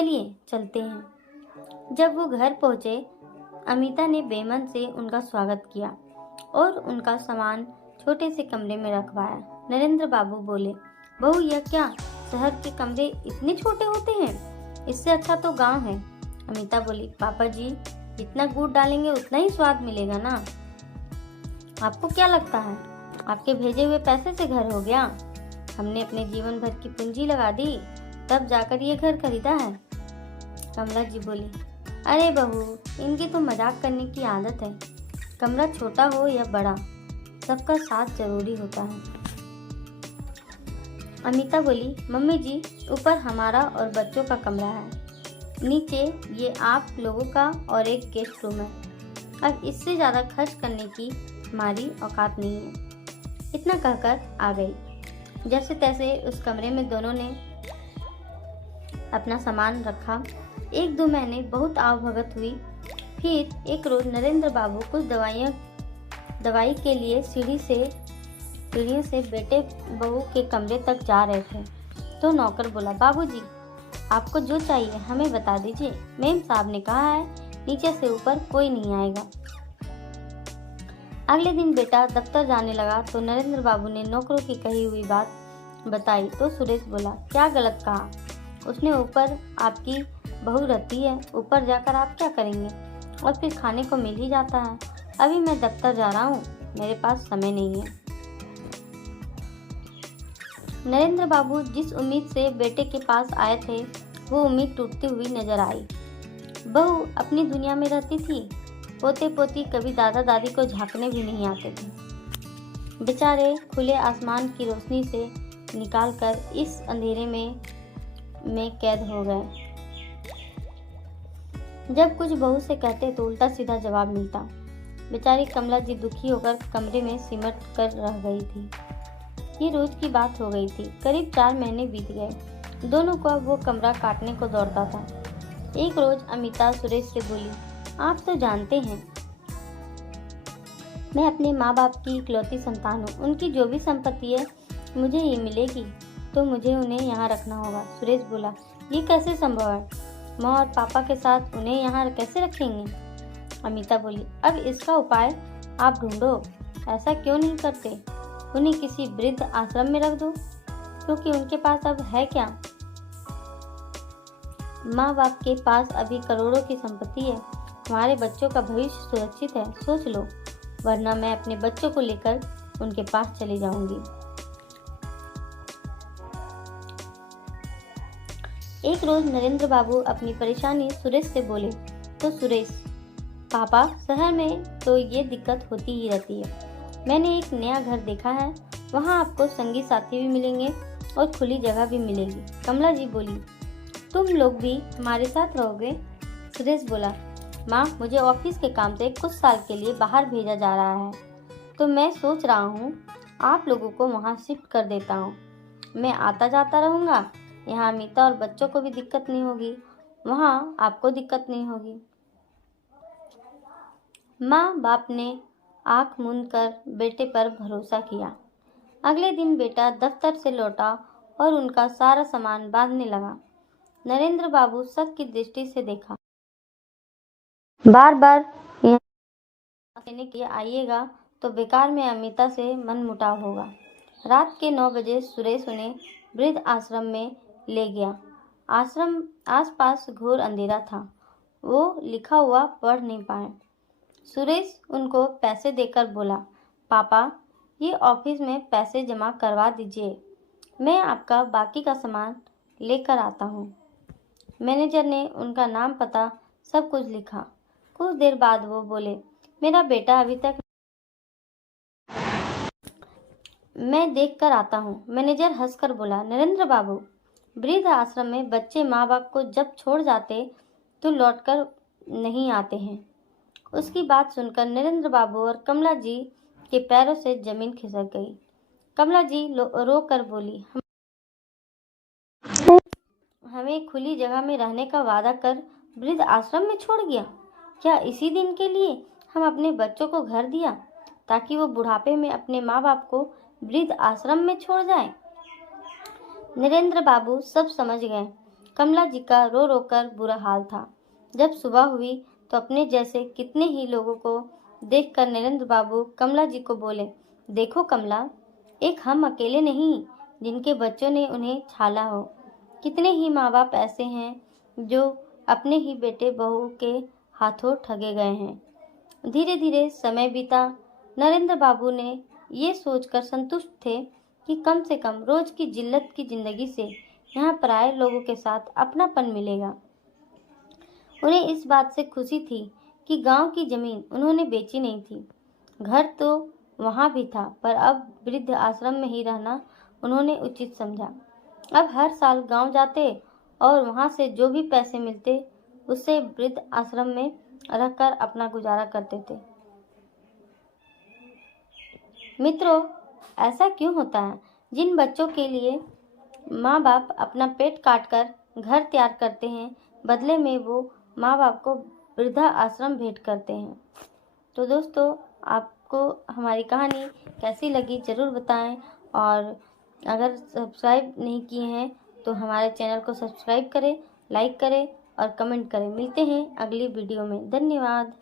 चलिए चलते हैं। जब वो घर पहुंचे, अमिता ने बेमन से उनका स्वागत किया और उनका सामान छोटे से कमरे में रखवाया। नरेंद्र बाबू बोले, बहू यह क्या, शहर के कमरे इतने छोटे होते हैं? इससे अच्छा तो गांव है। अमिता बोली, पापा जी, जितना गुड़ डालेंगे उतना ही स्वाद मिलेगा ना। आपको क्या लगता है आपके भेजे हुए पैसे से घर हो गया? हमने अपने जीवन भर की पूंजी लगा दी, तब जाकर ये घर खरीदा है। कमला जी बोली, अरे बहू, इनकी तो मजाक करने की आदत है। कमरा छोटा हो या बड़ा, सबका साथ जरूरी होता है। अमिता बोली, मम्मी जी, ऊपर हमारा और बच्चों का कमरा है, नीचे ये आप लोगों का और एक गेस्ट रूम है। अब इससे ज़्यादा खर्च करने की हमारी औकात नहीं है। इतना कहकर आ गई। जैसे तैसे उस कमरे में दोनों ने अपना सामान रखा। 1-2 महीने बहुत आवभगत हुई। फिर एक रोज नरेंद्र बाबू कुछ दवाई के लिए सीढ़ियों से बेटे बहू के कमरे तक जा रहे थे तो नौकर बोला, बाबूजी, आपको जो चाहिए हमें बता दीजिए। मेम साहब ने कहा है नीचे से ऊपर कोई नहीं आएगा। अगले दिन बेटा दफ्तर जाने लगा तो नरेंद्र बाबू ने नौकरों की कही हुई बात बताई तो सुरेश बोला, क्या गलत कहा? उसने ऊपर आपकी बहू रहती है, ऊपर जाकर आप क्या करेंगे? और फिर खाने को मिल ही जाता है। अभी मैं दफ्तर जा रहा हूँ, मेरे पास समय नहीं है। नरेंद्र बाबू जिस उम्मीद से बेटे के पास आए थे, वो उम्मीद टूटती हुई नजर आई। बहू अपनी दुनिया में रहती थी, पोते पोती कभी दादा दादी को झांकने भी नहीं आते थे। बेचारे खुले आसमान की रोशनी से निकालकर इस अंधेरे में कैद हो गए। जब कुछ बहू से कहते तो उल्टा सीधा जवाब मिलता। बेचारी कमला जी दुखी होकर कमरे में सिमट कर रह गई थी। ये रोज की बात हो गई थी। करीब 4 महीने बीत गए। दोनों को अब वो कमरा काटने को दौड़ता था। एक रोज अमिता सुरेश से बोली, आप तो जानते हैं मैं अपने माँ बाप की इकलौती संतान हूँ। उनकी जो भी संपत्ति है मुझे ही मिलेगी, तो मुझे उन्हें यहाँ रखना होगा। सुरेश बोला, ये कैसे संभव है? माँ और पापा के साथ उन्हें यहाँ कैसे रखेंगे? अमिता बोली, अब इसका उपाय आप ढूंढो। ऐसा क्यों नहीं करते? उन्हें किसी वृद्ध आश्रम में रख दो, क्योंकि उनके पास अब है क्या? माँ बाप के पास अभी करोड़ों की संपत्ति है। हमारे बच्चों का भविष्य सुरक्षित है, सोच लो, वरना मैं अपने बच्चों को लेकर उनके पास चली जाऊंगी। एक रोज नरेंद्र बाबू अपनी परेशानी सुरेश से बोले तो सुरेश, पापा, शहर में तो ये दिक्कत होती ही रहती है। मैंने एक नया घर देखा है, वहाँ आपको संगी साथी भी मिलेंगे और खुली जगह भी मिलेगी। कमला जी बोली, तुम लोग भी हमारे साथ रहोगे? सुरेश बोला, माँ, मुझे ऑफिस के काम से कुछ साल के लिए बाहर भेजा जा रहा है, तो मैं सोच रहा हूँ आप लोगों को वहाँ शिफ्ट कर देता हूँ। मैं आता जाता रहूँगा। यहाँ अमिता और बच्चों को भी दिक्कत नहीं होगी, वहाँ आपको दिक्कत नहीं होगी। माँ बाप ने आंख मूंद कर बेटे पर भरोसा किया। अगले दिन बेटा दफ्तर से लौटा और उनका सारा सामान बांधने लगा। नरेंद्र बाबू शक की दृष्टि से देखा। बार बार कहने के आइएगा तो बेकार में अमिता से मनमुटाव होगा। रात के 9 बजे सुरेश उन्हें वृद्ध आश्रम में ले गया। आश्रम आसपास घोर अंधेरा था। वो लिखा हुआ पढ़ नहीं पाए। सुरेश उनको पैसे देकर बोला, पापा, ये ऑफिस में पैसे जमा करवा दीजिए, मैं आपका बाकी का सामान लेकर आता हूँ। मैनेजर ने उनका नाम पता सब कुछ लिखा। कुछ देर बाद वो बोले, मेरा बेटा अभी तक, मैं देख कर आता हूँ। मैनेजर हंसकर बोला, नरेंद्र बाबू, वृद्ध आश्रम में बच्चे माँ बाप को जब छोड़ जाते तो लौटकर नहीं आते हैं। उसकी बात सुनकर नरेंद्र बाबू और कमला जी के पैरों से जमीन खिसक गई। कमला जी रो कर बोली, हमें खुली जगह में रहने का वादा कर वृद्ध आश्रम में छोड़ गया। क्या इसी दिन के लिए हम अपने बच्चों को घर दिया ताकि वो बुढ़ापे में अपने माँ बाप को वृद्ध आश्रम में छोड़ जाएं? नरेंद्र बाबू सब समझ गए। कमला जी का रो रो कर बुरा हाल था। जब सुबह हुई तो अपने जैसे कितने ही लोगों को देखकर नरेंद्र बाबू कमला जी को बोले, देखो कमला, एक हम अकेले नहीं जिनके बच्चों ने उन्हें छाला हो। कितने ही माँ बाप ऐसे हैं जो अपने ही बेटे बहू के हाथों ठगे गए हैं। धीरे धीरे समय बीता। नरेंद्र बाबू ने ये सोचकर संतुष्ट थे कि कम से कम रोज की जिल्लत की जिंदगी से यहाँ पराये लोगों के साथ अपनापन मिलेगा। उन्हें इस बात से खुशी थी कि गांव की जमीन उन्होंने बेची नहीं थी। घर तो वहाँ भी था, पर अब वृद्ध आश्रम में ही रहना उन्होंने उचित समझा। अब हर साल गांव जाते और वहाँ से जो भी पैसे मिलते उससे वृद्ध आश्रम में रहकर अपना गुजारा करते थे। मित्रों, ऐसा क्यों होता है? जिन बच्चों के लिए माँ बाप अपना पेट काटकर घर तैयार करते हैं, बदले में वो माँ बाप को वृद्धा आश्रम भेंट करते हैं। तो दोस्तों, आपको हमारी कहानी कैसी लगी ज़रूर बताएं, और अगर सब्सक्राइब नहीं किए हैं तो हमारे चैनल को सब्सक्राइब करें, लाइक करें और कमेंट करें। मिलते हैं अगली वीडियो में। धन्यवाद।